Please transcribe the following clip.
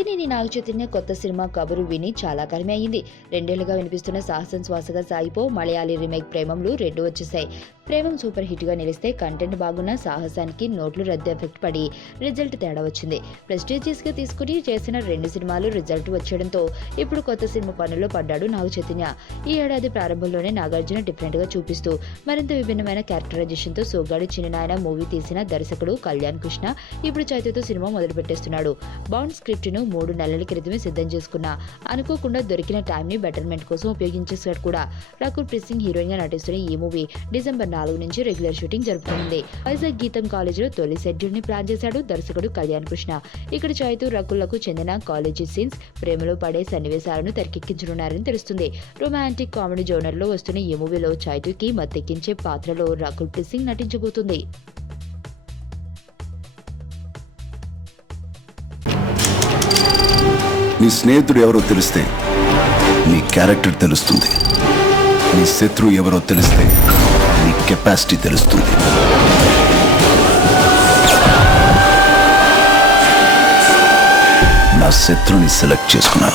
అక్కినేని నాగచైతన్య కొత్త సినిమా కబురు విని చాలా కాలమే అయింది. 2 ఏళ్లుగా వినిపిస్తున్న సాహసం శ్వాసగా సాగిపో మలయాళీ రీమేక్ ప్రేమంలు 2 వచ్చేసాయి. ప్రేమం సూపర్ హిట్ గా నిలిస్తే కంటెంట్ బాగున్న సాహసానికి నోట్లు రద్దు ఎఫెక్ట్ పడి రిజల్ట్ తేడా వచ్చింది. ప్రెస్టీజియస్ గా తీసుకుని చేసిన 2 సినిమాలు రిజల్ట్ వచ్చేయడంతో ఇప్పుడు కొత్త సినిమా పనుల్లో పడ్డాడు నాగచైతన్య. ఈ ఏడాది ప్రారంభంలోనే నాగార్జున డిఫరెంట్ గా చూపిస్తూ మరింత విభిన్నమైన క్యారెక్టరైజేషన్ తో సోగ్గాడి చిన్ననాయన మూవీ తీసిన దర్శకుడు కళ్యాణ్ కృష్ణ ఇప్పుడు చైతన్యతో సినిమా మొదలు పెట్టేస్తున్నాడు. బాండ్ స్క్రిప్ట్ ను 3 నెలల క్రితమే సిద్ధం చేసుకున్నా అనుకోకుండా దొరికిన టైం ని బెటర్మెంట్ కోసం ఉపయోగించేశాడు కూడా. రకుల్ ప్రీత్ సింగ్ హీరోయిన్ గా నటిస్తున్న ఈ మూవీ డిసెంబర్ 4 నుంచి రెగ్యులర్ షూటింగ్ జరుపుతుంది. వైజాగ్ గీతం కాలేజీలో తొలి షెడ్యూల్ ని ప్లాన్ చేశాడు దర్శకుడు కళ్యాణ్ కృష్ణ. ఇక్కడ చైతు రకుల్లకు చెందిన కాలేజీ సీన్స్, ప్రేమలో పడే సన్నివేశాలను తెరకెక్కించనున్నారని తెలుస్తుంది. రొమాంటిక్ కామెడీ జోనర్ లో వస్తున్న ఈ మూవీలో చైతుకి మత్తెక్కించే పాత్రలో రకుల్ ప్రీత్ సింగ్ నటించబోతుంది. నీ స్నేహితుడు ఎవరో తెలిస్తే నీ క్యారెక్టర్ తెలుస్తుంది. నీ శత్రువు ఎవరో తెలిస్తే నీ కెపాసిటీ తెలుస్తుంది. నా శత్రువుని సెలెక్ట్ చేసుకున్నా.